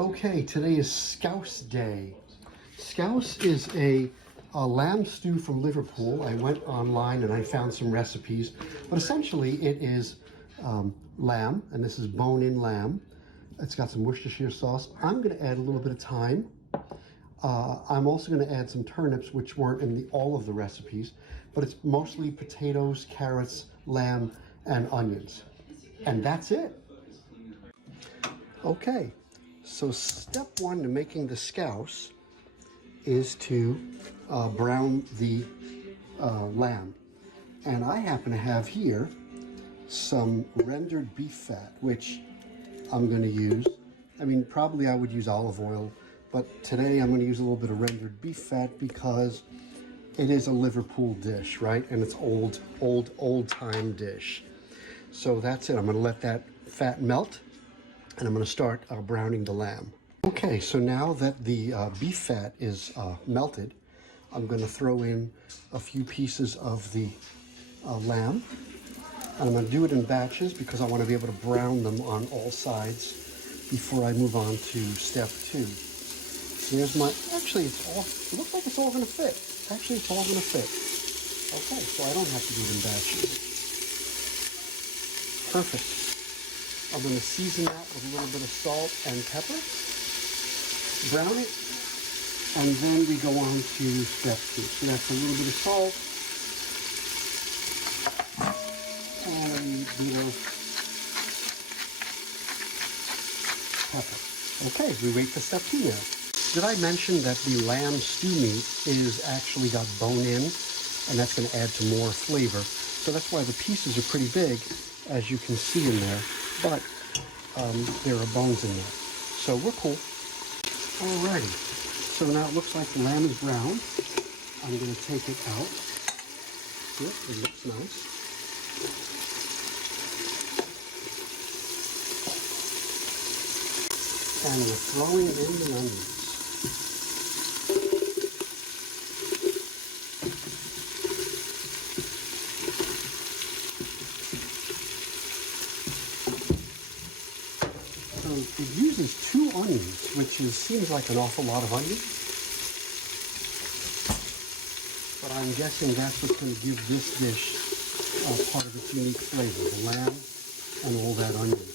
Okay, today is Scouse Day. Scouse is a lamb stew from Liverpool. I went online and I found some recipes, but essentially it is lamb, and this is bone-in lamb. It's got some Worcestershire sauce. I'm going to add a little bit of thyme. I'm also going to add some turnips, which weren't in all of the recipes, but it's mostly potatoes, carrots, lamb, and onions. And that's it. Okay, so step one to making the scouse is to brown the lamb. And I happen to have here some rendered beef fat, which I'm going to use. I mean, probably I would use olive oil, but today I'm going to use a little bit of rendered beef fat because it is a Liverpool dish, right? And it's old time dish. So that's it. I'm going to let that fat melt, and I'm going to start browning the lamb. Okay, so now that the beef fat is melted, I'm going to throw in a few pieces of the lamb. And I'm going to do it in batches because I want to be able to brown them on all sides before I move on to step two. So there's my, actually it looks like it's all going to fit. Actually, it's all going to fit. Okay, so I don't have to do it in batches. Perfect. I'm going to season that with a little bit of salt and pepper, brown it, and then we go on to step two. So that's a little bit of salt and a bit of pepper. Okay, we wait for step two now. Did I mention that the lamb stew meat is actually got bone in, and that's going to add to more flavor. So that's why the pieces are pretty big, as you can see in there, but there are bones in there. So we're cool. Alrighty, so now it looks like the lamb is brown. I'm going to take it out. Yep, it looks nice. And we're throwing in the onions. So it uses 2 onions, which seems like an awful lot of onions. But I'm guessing that's what's going to give this dish part of its unique flavor, the lamb and all that onion.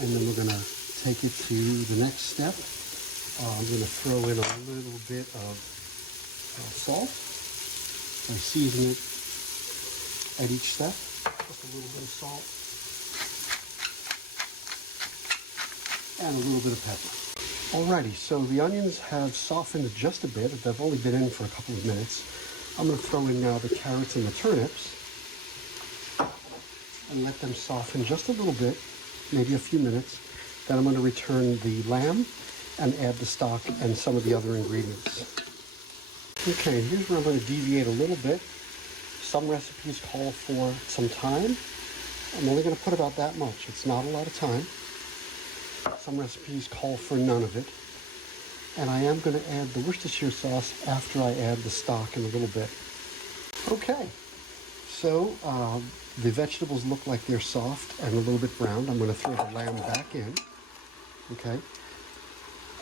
And then we're going to take it to the next step. I'm going to throw in a little bit of salt. I season it at each step, just a little bit of salt and a little bit of pepper. Alrighty, so the onions have softened just a bit. They've only been in for a couple of minutes. I'm going to throw in now the carrots and the turnips and let them soften just a little bit, maybe a few minutes. Then I'm going to return the lamb and add the stock and some of the other ingredients. Okay, here's where I'm going to deviate a little bit. Some recipes call for some thyme. I'm only going to put about that much. It's not a lot of thyme. Some recipes call for none of it. And I am going to add the Worcestershire sauce after I add the stock in a little bit. Okay, so the vegetables look like they're soft and a little bit browned. I'm going to throw the lamb back in. Okay,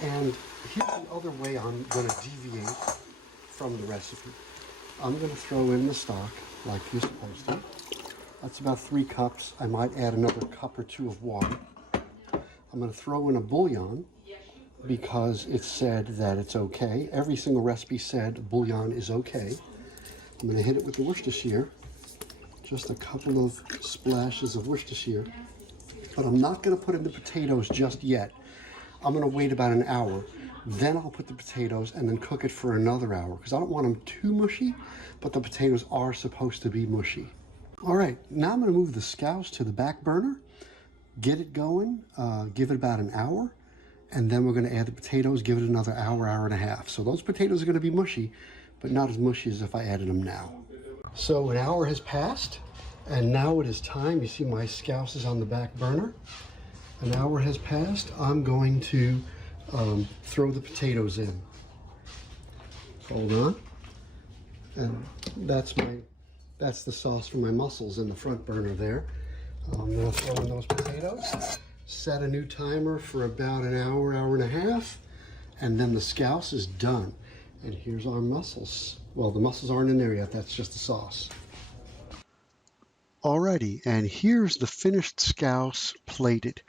and here's the other way I'm going to deviate from the recipe. I'm going to throw in the stock like you're supposed to. That's about 3 cups. I might add another cup or 2 of water. I'm going to throw in a bouillon because it said that it's okay. Every single recipe said bouillon is okay. I'm going to hit it with the Worcestershire. Just a couple of splashes of Worcestershire. But I'm not going to put in the potatoes just yet. I'm going to wait about an hour. Then I'll put the potatoes and then cook it for another hour because I don't want them too mushy, but the potatoes are supposed to be mushy. All right, now I'm going to move the scouse to the back burner, get it going, give it about an hour, and then we're going to add the potatoes, give it another hour, hour and a half. So those potatoes are going to be mushy, but not as mushy as if I added them now. So an hour has passed. And now it is time. You see my scouse is on the back burner. An hour has passed. I'm going to throw the potatoes in. Hold on. And that's the sauce for my mussels in the front burner there. I'm going to throw in those potatoes. Set a new timer for about an hour, hour and a half. And then the scouse is done. And here's our mussels. Well, the mussels aren't in there yet. That's just the sauce. Alrighty, and here's the finished scouse plated.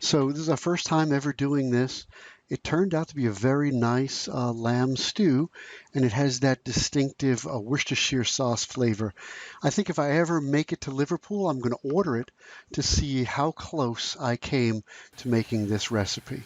So this is our first time ever doing this. It turned out to be a very nice lamb stew, and it has that distinctive Worcestershire sauce flavor. I think if I ever make it to Liverpool, I'm going to order it to see how close I came to making this recipe.